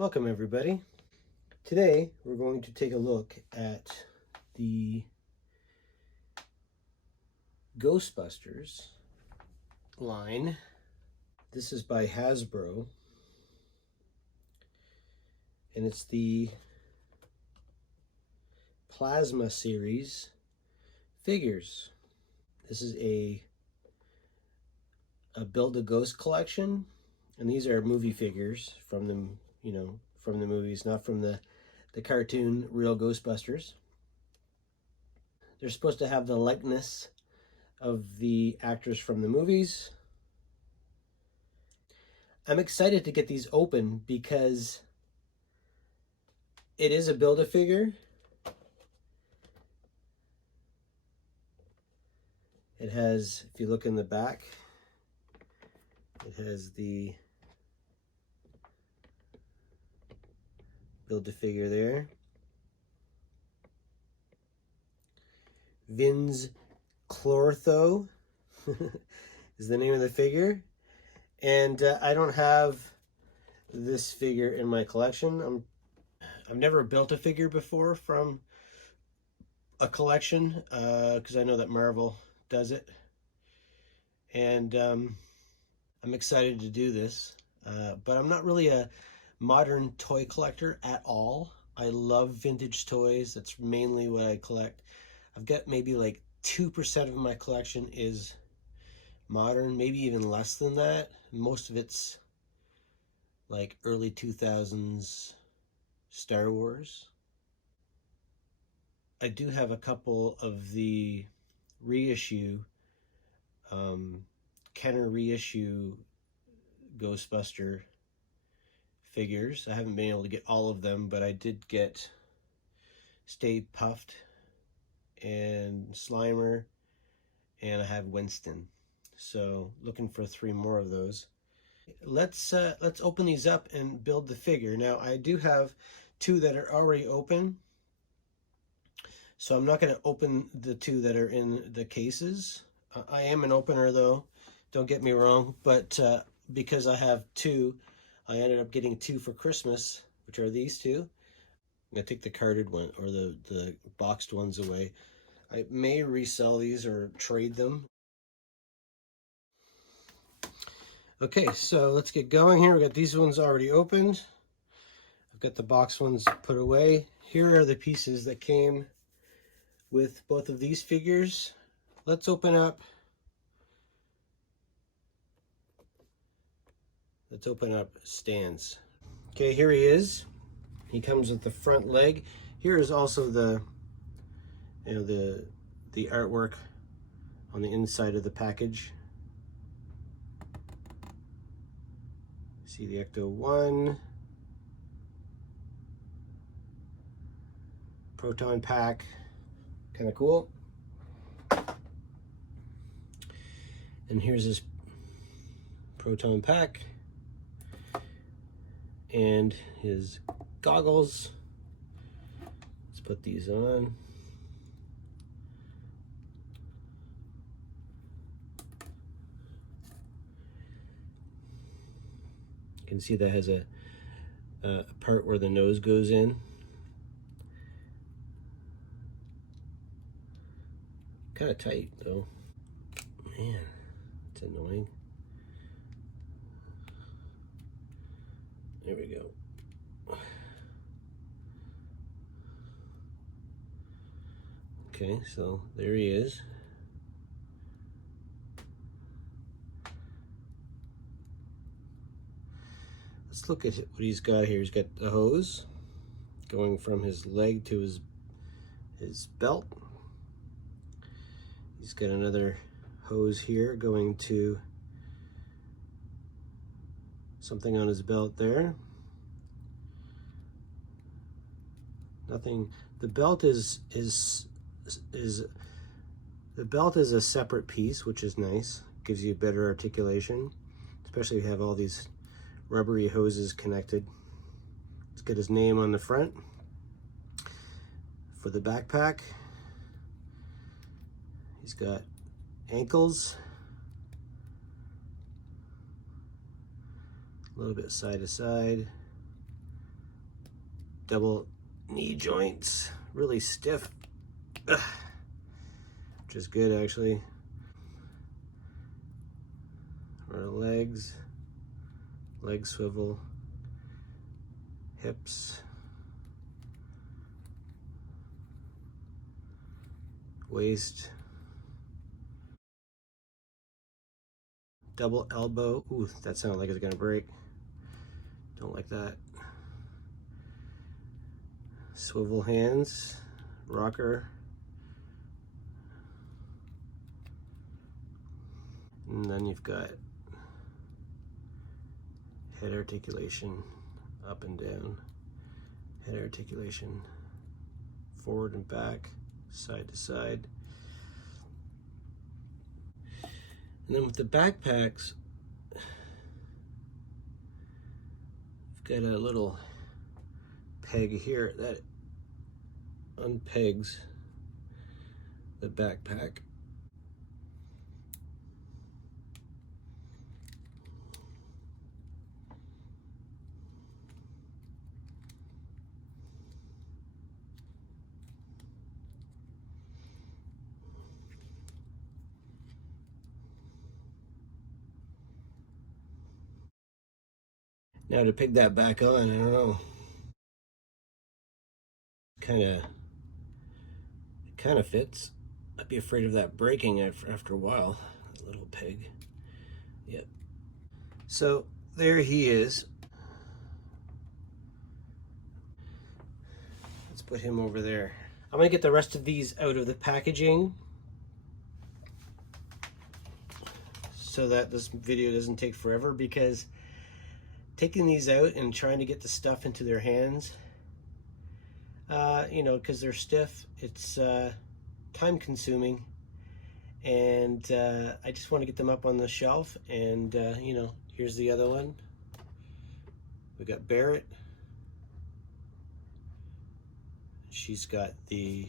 Welcome everybody. Today we're going to take a look at the Ghostbusters line. This is by Hasbro and it's the Plasma series figures. This is a Build-A-Ghost collection, and these are movie figures from the from the movies, not from the cartoon real Ghostbusters. They're supposed to have the likeness of the actors from the movies. I'm excited to get these open because it is a Build-A-Figure. It has, if you look in the back, it has the Build-A-Figure there. Vinz Clortho is the name of the figure. And I don't have this figure in my collection. I've never built a figure before from a collection because I know that Marvel does it. And I'm excited to do this. But I'm not really a modern toy collector at all. I love vintage toys. That's mainly what I collect. I've got maybe like 2% of my collection is modern, maybe even less than that. Most of it's like early 2000s Star Wars. I do have a couple of the reissue, Kenner reissue Ghostbuster figures. I haven't been able to get all of them, but I did get Stay Puft and Slimer, and I have Winston. So looking for 3 more of those. Let's open these up and build the figure. Now I do have 2 that are already open, so I'm not going to open the 2 that are in the cases. I am an opener though, don't get me wrong, but because I have 2, I ended up getting 2 for Christmas, which are these 2. I'm going to take the carded one or the boxed ones away. I may resell these or trade them. Okay, so let's get going here. We got these ones already opened. I've got the box ones put away. Here are the pieces that came with both of these figures. Let's open up. Let's open up Stan's. Okay, here he is. He comes with the front leg. Here is also the the artwork on the inside of the package. See the Ecto-1, Proton Pack, kind of cool. And here's his Proton Pack and his goggles. Let's put these on. You can see that has a part where the nose goes in. Kind of tight though. Man, it's annoying. There we go. Okay, so there he is. Let's look at what he's got here. He's got the hose going from his leg to his belt. He's got another hose here going to something on his belt there. Nothing. The belt is the belt is a separate piece, which is nice. Gives you better articulation, especially if you have all these rubbery hoses connected. Let's get his name on the front. For the backpack, he's got ankles, a little bit side to side. double knee joints, really stiff, which is good actually. Our legs, leg swivel, hips, waist, double elbow. Ooh, that sounded like it's gonna break. Don't like that. Swivel hands, rocker. And then you've got head articulation, up and down. Head articulation, forward and back, side to side. And then with the backpacks, I've got a little peg here that unpegs the backpack. Now to pick that back on, I don't know. It kind of fits. I'd be afraid of that breaking after a while. That little peg. Yep. So there he is. Let's put him over there. I'm gonna get the rest of these out of the packaging so that this video doesn't take forever, because taking these out and trying to get the stuff into their hands, you know, because they're stiff, it's time consuming, and I just want to get them up on the shelf. And you know, here's the other one. We got Barrett. She's got the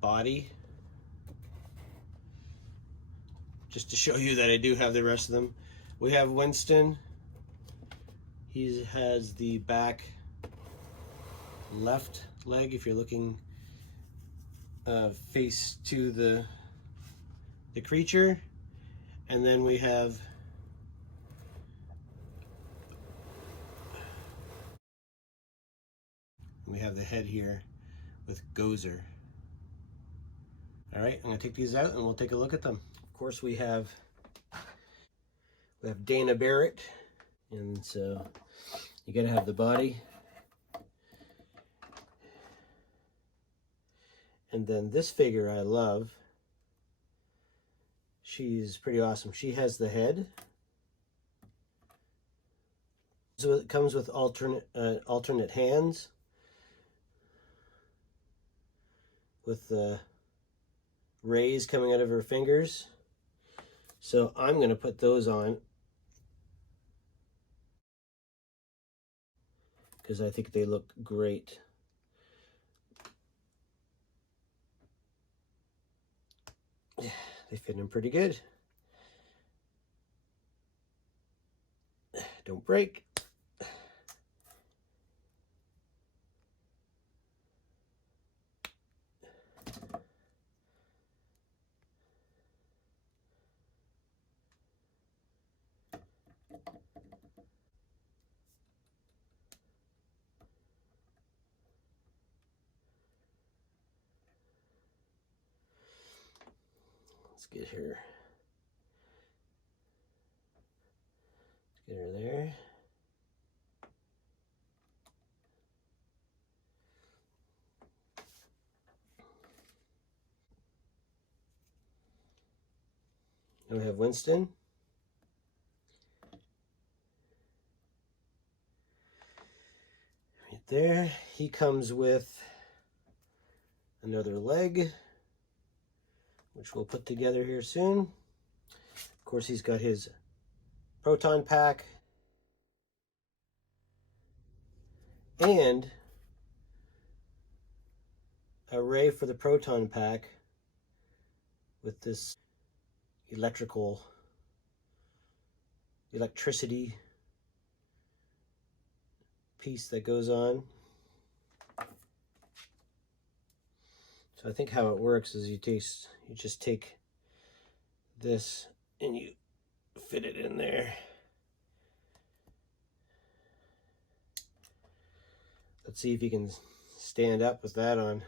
body, just to show you that I do have the rest of them. We have Winston. He has the back left leg, if you're looking face to the creature. And then we have the head here with Gozer. All right, I'm gonna take these out and we'll take a look at them. Of course, we have Dana Barrett, and so you gotta have the body. And then this figure I love. She's pretty awesome. She has the head. So it comes with alternate hands with the rays coming out of her fingers. So I'm going to put those on because I think they look great. They fit in pretty good. Don't break. Let's get her. Let's get her there. And we have Winston. Right there. He comes with another leg, which we'll put together here soon. Of course, he's got his Proton Pack and a ray for the Proton Pack with this electricity piece that goes on. So I think how it works is you just take this and you fit it in there. Let's see if you can stand up with that on.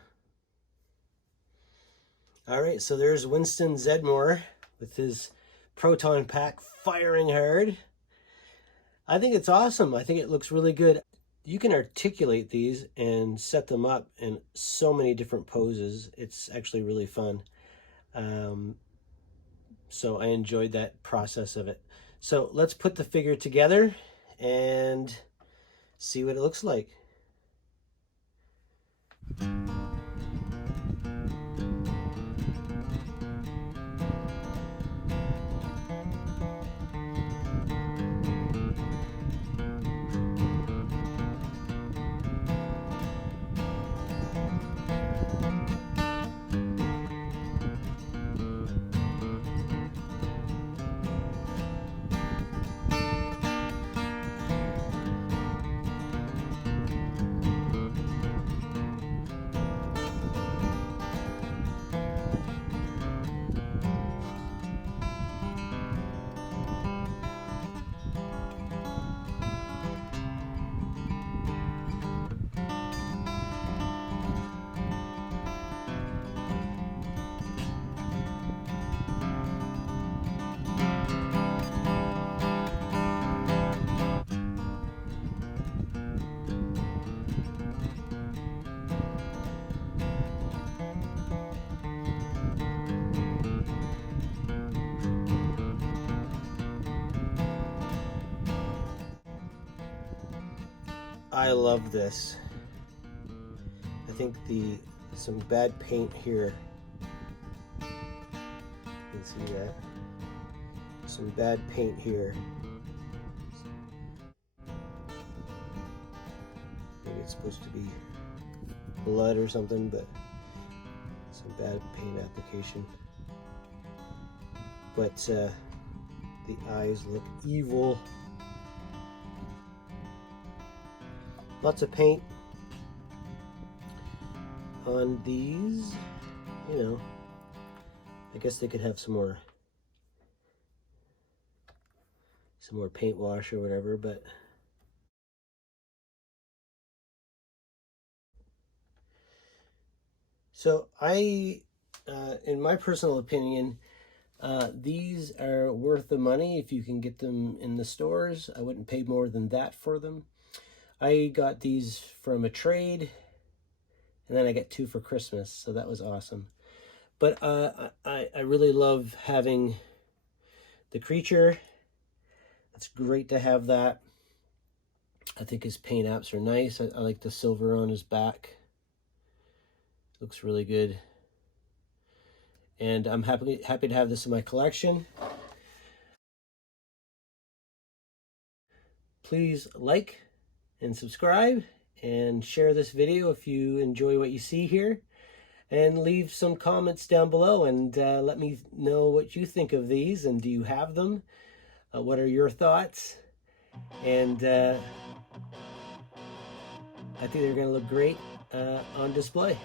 All right, so there's Winston Zedmore with his Proton Pack firing hard. I think it's awesome. I think it looks really good. You can articulate these and set them up in so many different poses. It's actually really fun. So I enjoyed that process of it. So let's put the figure together and see what it looks like. I love this. I think some bad paint here. You can see that. Some bad paint here. Maybe it's supposed to be blood or something, but some bad paint application. But the eyes look evil. Lots of paint on these, you know. I guess they could have some more paint wash or whatever, but so in my personal opinion, these are worth the money if you can get them in the stores. I wouldn't pay more than that for them. I got these from a trade, and then I got 2 for Christmas, so that was awesome. But I really love having the creature. It's great to have that. I think his paint apps are nice. I like the silver on his back. Looks really good. And I'm happy to have this in my collection. Please like and subscribe and share this video if you enjoy what you see here, and leave some comments down below and let me know what you think of these, and do you have them? What are your thoughts? And I think they're going to look great on display.